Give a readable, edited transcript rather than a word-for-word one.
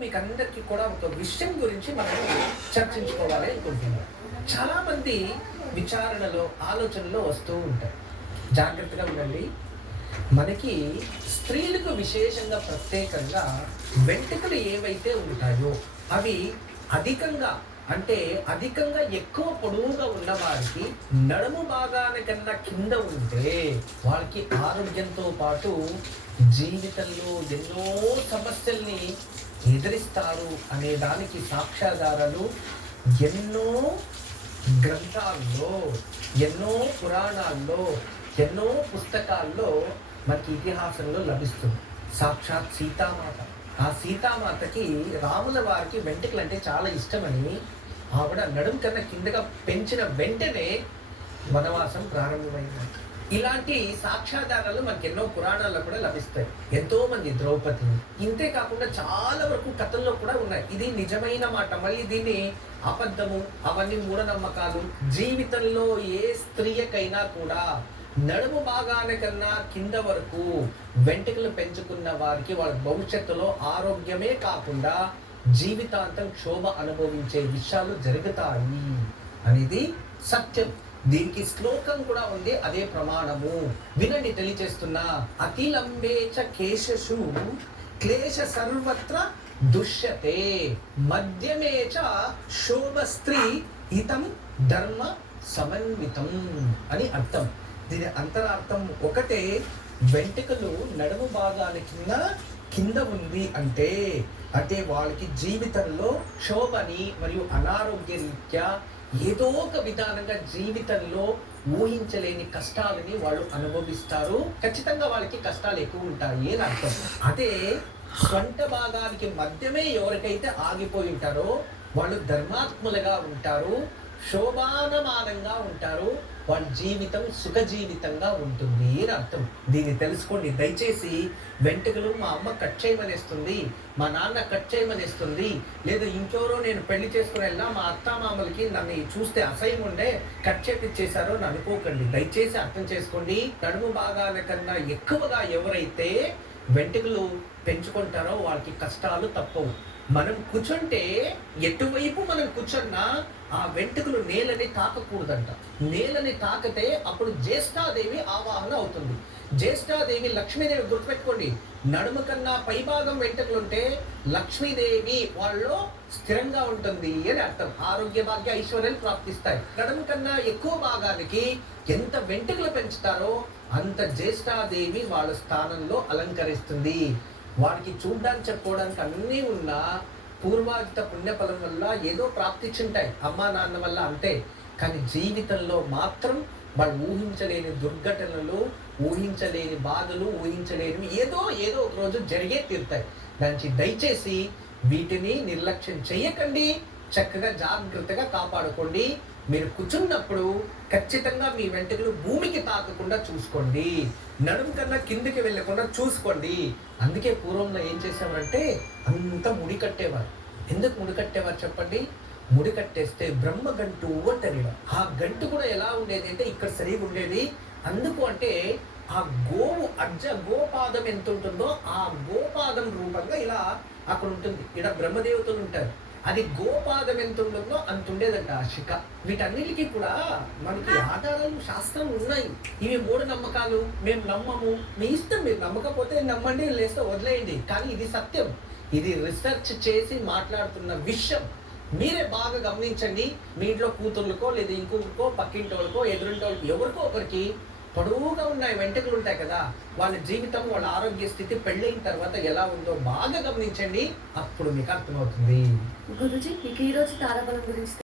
మీకందరికీ కూడా ఒక విషయం గురించి మనం చర్చించుకోవాలి అనుకుంటున్నాం. చాలామంది విచారణలో, ఆలోచనలో వస్తూ ఉంటాయి. జాగ్రత్తగా ఉండండి. మనకి స్త్రీలకు విశేషంగా ప్రత్యేకంగా వెంట్రుకలు ఏవైతే ఉంటాయో అవి అధికంగా అంటే అధికంగా ఎక్కువ పొడవుగా ఉన్నవారికి నడుము భాగానికన్నా కింద ఉంటే వాళ్ళకి ఆరోగ్యంతో పాటు జీవితంలో ఎన్నో సమస్యల్ని ఎదిరిస్తారు అనే దానికి సాక్ష్యాధారాలు ఎన్నో గ్రంథాల్లో, ఎన్నో పురాణాల్లో, ఎన్నో పుస్తకాల్లో మనకి ఇతిహాసంలో లభిస్తుంది. సాక్షాత్ సీతామాత, ఆ సీతామాతకి రాముల వారికి వెంట్రుకలు అంటే చాలా ఇష్టమని ఆవిడ నడుం కన్నా కిందగా పెంచిన వెంటనే వనవాసం ప్రారంభమైంది. ఇలాంటి సాక్ష్యాధారాలు మనకి ఎన్నో పురాణాల్లో కూడా లభిస్తాయి. ఎంతో మంది ద్రౌపది, ఇంతే కాకుండా చాలా వరకు కథల్లో కూడా ఉన్నాయి. ఇది నిజమైన మాట. మళ్ళీ దీన్ని అబద్ధము, అవన్నీ మూఢనమ్మకాలు. జీవితంలో ఏ స్త్రీకైనా కూడా నడుము భాగానికన్నా కింద వరకు వెంట్రుకలు పెంచుకున్న వారికి వాళ్ళ భవిష్యత్తులో ఆరోగ్యమే కాకుండా జీవితాంతం క్షోభ అనుభవించే విషయాలు జరుగుతాయి అనేది సత్యం. దీనికి శ్లోకం కూడా ఉంది, అదే ప్రమాణము. వినండి, తెలియచేస్తున్నా. అతిలంబేచ కేశసు క్లేశ సర్వత్ర దుష్యతే మధ్యమేచ శోభ స్త్రీ హితం ధర్మ సమన్వితం అని అర్థం. దీని అంతరార్థం ఒకటే. వెంట్రుకలు నడుము భాగానికి కింద ఉంది అంటే వాళ్ళకి జీవితంలో శోభని మరియు అనారోగ్య రీత్యా ఏదో ఒక విధానంగా జీవితంలో ఊహించలేని కష్టాలని వాళ్ళు అనుభవిస్తారు. ఖచ్చితంగా వాళ్ళకి కష్టాలు ఎక్కువ ఉంటాయి అని అర్థం. అదే సొంత భాగానికి మధ్యమే ఎవరికైతే ఆగిపోయి ఉంటారో వాళ్ళు ధర్మాత్ములుగా ఉంటారు, శోభానమానంగా ఉంటారు, వాళ్ళ జీవితం సుఖ జీవితంగా ఉంటుంది అని అర్థం. దీన్ని తెలుసుకోండి దయచేసి. వెంట్రుకలు మా అమ్మ కట్ చేయమనేస్తుంది, మా నాన్న కట్ చేయమనేస్తుంది, లేదా ఇంకెవరో నేను పెళ్లి చేసుకుని వెళ్ళినా మా అత్తామామలకి నన్ను చూస్తే అసహ్యం ఉండే కట్ చేపిచ్చేశారో అని అనుకోకండి. దయచేసి అర్థం చేసుకోండి. నడుము భాగాల కన్నా ఎక్కువగా ఎవరైతే వెంట్రుకలు పెంచుకుంటారో వాళ్ళకి కష్టాలు తప్పవు. మనం కూర్చుంటే ఎటువైపు మనం కూర్చున్నా ఆ వెంట్రుకలు నేలని తాకకూడదంట. నేలని తాకితే అప్పుడు జ్యేష్ఠాదేవి ఆవాహన అవుతుంది. జ్యేష్ఠాదేవి లక్ష్మీదేవి, గుర్తుపెట్టుకోండి. నడుము కన్నా పైభాగం వెంట్రుకలు ఉంటే లక్ష్మీదేవి వాళ్ళలో స్థిరంగా ఉంటుంది అని అర్థం. ఆరోగ్య భాగ్య ఐశ్వర్యాలు ప్రాప్తిస్తాయి. నడుము కన్నా ఎక్కువ భాగానికి ఎంత వెంట్రుకలు పెంచుతారో అంత జ్యేష్ఠాదేవి వాళ్ళ స్థానంలో అలంకరిస్తుంది. వాడికి చూడ్డానికి చెప్పుకోవడానికి అన్నీ ఉన్నా పూర్వాజిత పుణ్యఫలం వల్ల ఏదో ప్రాప్తించుంటాయి అమ్మా నాన్న వల్ల, అంతే. కానీ జీవితంలో మాత్రం వాళ్ళు ఊహించలేని దుర్ఘటనలు, ఊహించలేని బాధలు, ఊహించలేనివి ఏదో ఒక రోజు జరిగే తీరుతాయి. దానికి దయచేసి వీటిని నిర్లక్ష్యం చేయకండి. చక్కగా జాగ్రత్తగా కాపాడుకోండి. మీరు కూర్చున్నప్పుడు ఖచ్చితంగా మీ వెంట్రుకలు భూమికి తాకకుండా చూసుకోండి. నడుము కన్నా కిందికి వెళ్ళకుండా చూసుకోండి. అందుకే పూర్వంలో ఏం చేసేవారంటే అంతా ముడి కట్టేవారు. ఎందుకు ముడి కట్టేవారు చెప్పండి? ముడి కట్టేస్తే బ్రహ్మ గంటు అంటారు. ఆ గంటు కూడా ఎలా ఉండేది అంటే ఇక్కడ సరిగా ఉండేది. అందుకు అంటే ఆ గోవు గోపాదం ఎంత ఉంటుందో ఆ గోపాదం రూపంగా ఇలా అక్కడ ఉంటుంది. ఇక్కడ బ్రహ్మదేవతలు ఉంటారు. అది గోపాదం ఎంత ఉంటుందో అంత ఉండేదంట ఆ శిఖ. వీటన్నిటికీ కూడా మనకి ఆధారాలు, శాస్త్రం ఉన్నాయి. ఇవి మూఢనమ్మకాలు, మేము నమ్మము. మీ ఇష్టం, మీరు నమ్మకపోతే నమ్మండి, లేస్తే వదిలేయండి. కానీ ఇది సత్యం. ఇది రిసెర్చ్ చేసి మాట్లాడుతున్న విషయం. మీరే బాగా గమనించండి. మీ ఇంట్లో కూతుర్లకో లేదా ఇంకొకరికో, పక్కింటి వాళ్ళకో, ఎదురింటి వాళ్ళకి, ఎవరికో ఒకరికి పొడవుగా ఉన్నాయి వెంట్రుకలు ఉంటాయి కదా, వాళ్ళ జీవితం, వాళ్ళ ఆరోగ్య స్థితి పెళ్ళైన తర్వాత ఎలా ఉందో బాగా గమనించండి. అప్పుడు మీకు అర్థమవుతుంది. గురుజీ, మీకు ఈ రోజు తారాబలం గురించి